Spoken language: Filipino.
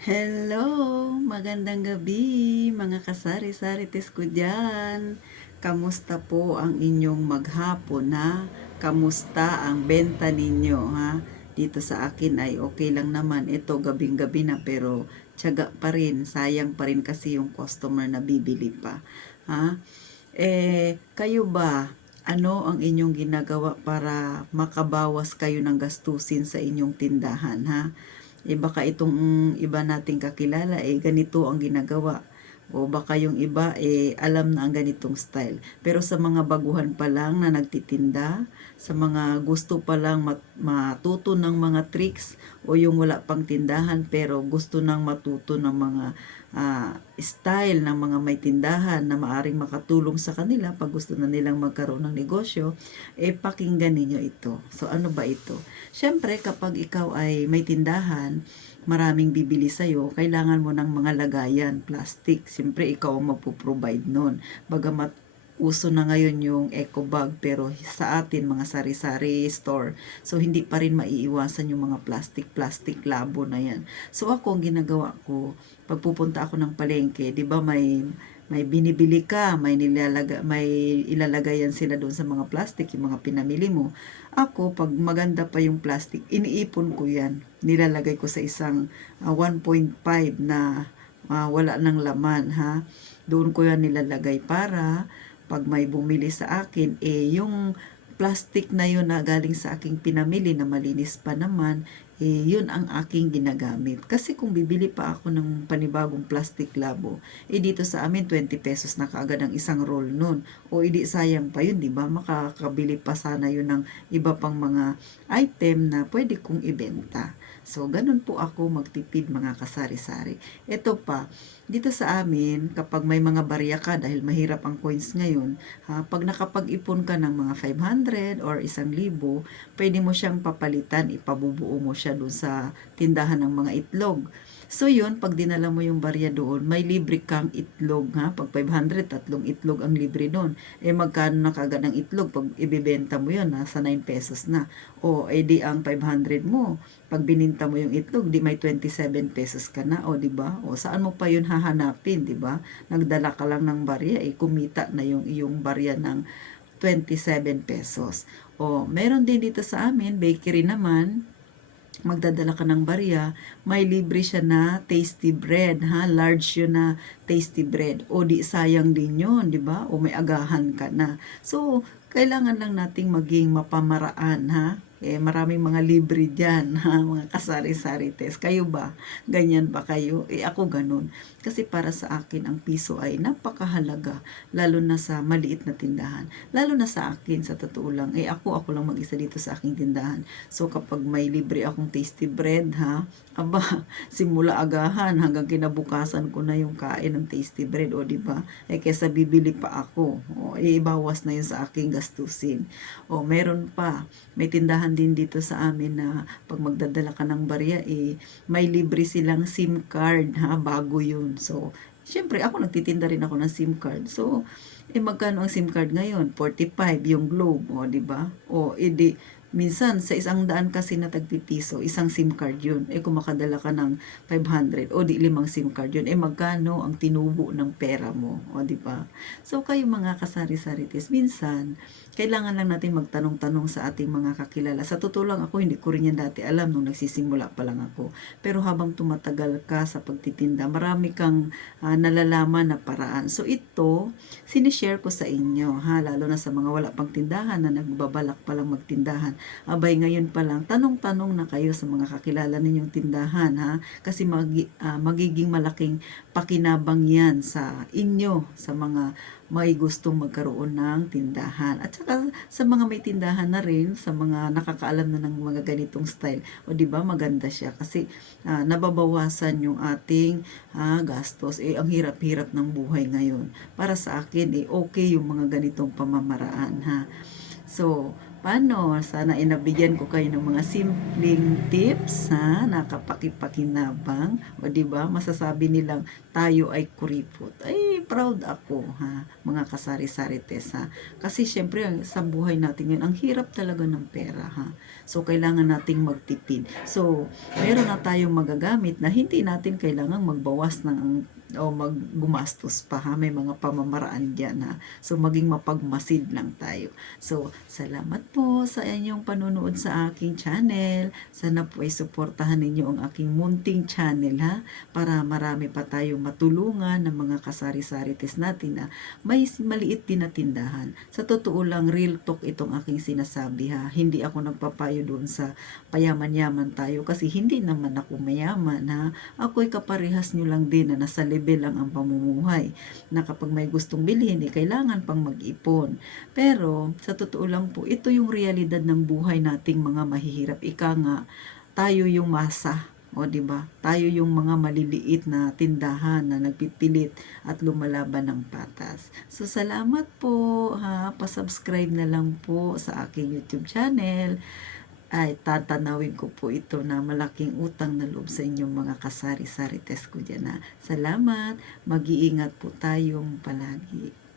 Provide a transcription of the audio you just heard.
Hello! Magandang gabi, mga kasari-sarites ko dyan. Kamusta po ang inyong maghapon, ha? Kamusta ang benta ninyo, ha? Dito sa akin ay okay lang naman. Ito, gabing-gabi na, pero tiyaga pa rin. Sayang pa rin kasi yung customer na bibili pa. Ha? Kayo ba? Ano ang inyong ginagawa para makabawas kayo ng gastusin sa inyong tindahan, ha? Baka itong iba nating kakilala, ganito ang ginagawa. O baka yung iba, alam na ang ganitong style. Pero sa mga baguhan pa lang na nagtitinda, sa mga gusto pa lang matuto ng mga tricks, o yung wala pang tindahan pero gusto nang matuto ng mga style ng mga may tindahan na maaring makatulong sa kanila pag gusto na nilang magkaroon ng negosyo, pakinggan ninyo ito. So ano ba ito? Siyempre, kapag ikaw ay may tindahan, maraming bibili sa'yo, kailangan mo ng mga lagayan, plastic. Siyempre, ikaw ang magpo-provide nun. Bagamat uso na ngayon yung eco bag, pero sa atin, mga sari-sari store, so hindi pa rin maiiwasan yung mga plastic labo na yan. So ako, ang ginagawa ko, pagpupunta ako ng palengke, di ba may binibili ka, may ilalagayan sila doon sa mga plastic, yung mga pinamili mo. Ako, pag maganda pa yung plastic, iniipon ko yan. Nilalagay ko sa isang 1.5 na wala ng laman, ha. Doon ko yan nilalagay para pag may bumili sa akin, yung plastic na yun na galing sa aking pinamili na malinis pa naman, yun ang aking ginagamit. Kasi kung bibili pa ako ng panibagong plastic labo, dito sa amin 20 pesos na kaagad ang isang roll nun. O sayang pa yun, di ba? Makakabili pa sana yun ng iba pang mga item na pwede kong ibenta. So, ganun po ako magtipid, mga kasari-sari. Ito pa, dito sa amin, kapag may mga barya ka, dahil mahirap ang coins ngayon, pag nakapag-ipon ka ng mga 500 or 1,000, pwede mo siyang papalitan, ipabubuo mo siya doon sa tindahan ng mga itlog. So yun, pag dinala mo yung barya doon, may libre kang itlog, ha? Pag 500, 3 itlog ang libre doon. Magkano na kagad ang itlog? Pag ibibenta mo yun, nasa 9 pesos na. O, di ang 500 mo. Pag bininta mo yung itlog, di may 27 pesos ka na. O, di ba? O, saan mo pa yun hahanapin, di ba? Nagdala ka lang ng barya, kumita na yung iyong barya ng 27 pesos. O, meron din dito sa amin, bakery naman, magdadala ka ng barya, may libre siya na tasty bread, ha? Large yun na tasty bread. O di sayang din yun, di ba? O may agahan ka na. So, kailangan lang nating maging mapamaraan, ha? Maraming mga libre dyan, ha? Mga kasari-sarites. Kayo ba? Ganyan ba kayo? Ako ganun. Kasi para sa akin, ang piso ay napakahalaga, lalo na sa maliit na tindahan. Lalo na sa akin, sa totoo lang. Ako lang mag-isa dito sa aking tindahan. So, kapag may libre akong tasty bread, ha? Aba, simula agahan hanggang kinabukasan ko na yung kain ng tasty bread, o di ba? Kaysa bibili pa ako. Ibawas na yun sa aking gastusin. Meron pa. May tindahan din dito sa amin na pag magdadala ka ng barya, may libre silang SIM card, ha? Bago yun. So, syempre, ako nagtitinda rin ako ng SIM card. So, magkano ang SIM card ngayon? 45 yung Globe, o di ba? Minsan sa 100 kasi na tagpipiso, isang SIM card yun. Kung makadala ka ng 500, o di 5 SIM card yun, magkano ang tinubo ng pera mo, o di ba? So kayo mga kasari-sarites, minsan kailangan lang natin magtanong-tanong sa ating mga kakilala. Sa totoo lang, ako hindi ko rin yan dati alam nung nagsisimula pa lang ako. Pero habang tumatagal ka sa pagtitinda, marami kang nalalaman na paraan. So ito, sinishare ko sa inyo, ha, lalo na sa mga wala pang tindahan na nagbabalak pa lang magtindahan. Abay, ngayon pa lang, tanong-tanong na kayo sa mga kakilala ninyong tindahan, ha, kasi magiging malaking pakinabang yan sa inyo, sa mga may gustong magkaroon ng tindahan. At saka sa mga may tindahan na rin, sa mga nakakaalam na ng mga ganitong style. O di ba maganda siya kasi nababawasan yung ating gastos. Ang hirap-hirap ng buhay ngayon. Para sa akin, okay yung mga ganitong pamamaraan, ha. So, Paano? Sana nabigyan ko kayo ng mga simpleng tips ha, nakapakipakinabang. O di ba? Masasabi nilang tayo ay kuripot. Ay, proud ako ha, mga kasari-sarites ha. Kasi syempre sa buhay natin ngayon, ang hirap talaga ng pera ha. So kailangan nating magtipid. So, meron na tayong magagamit na hindi natin kailangang magbawas ng o maggumastos pa ha. May mga pamamaraan diyan ha. So maging mapagmasid lang tayo. So, salamat po sa inyong panunood sa aking channel. Sana po ay suportahan ninyo ang aking munting channel ha, para marami pa tayong matulungan ng mga kasari-sarites natin na may maliit din na tindahan. Sa totoo lang, real talk itong aking sinasabi ha. Hindi ako nagpapayo doon sa payaman-yaman tayo kasi hindi naman ako mayaman ha. Ako'y kaparehas nyo lang din na nasa level lang ang pamumuhay. Na kapag may gustong bilhin, kailangan pang mag-ipon. Pero, sa totoo lang po, ito yung realidad ng buhay nating mga mahihirap. Ika nga, tayo yung masa. O, di ba? Tayo yung mga maliliit na tindahan na nagpipilit at lumalaban ng patas. So, salamat po, ha. Pa-subscribe na lang po sa aking YouTube channel. Ay, tatanawin ko po ito na malaking utang na loob sa inyong mga kasari-sarites ko dyan, ha. Salamat. Mag-iingat po tayong palagi.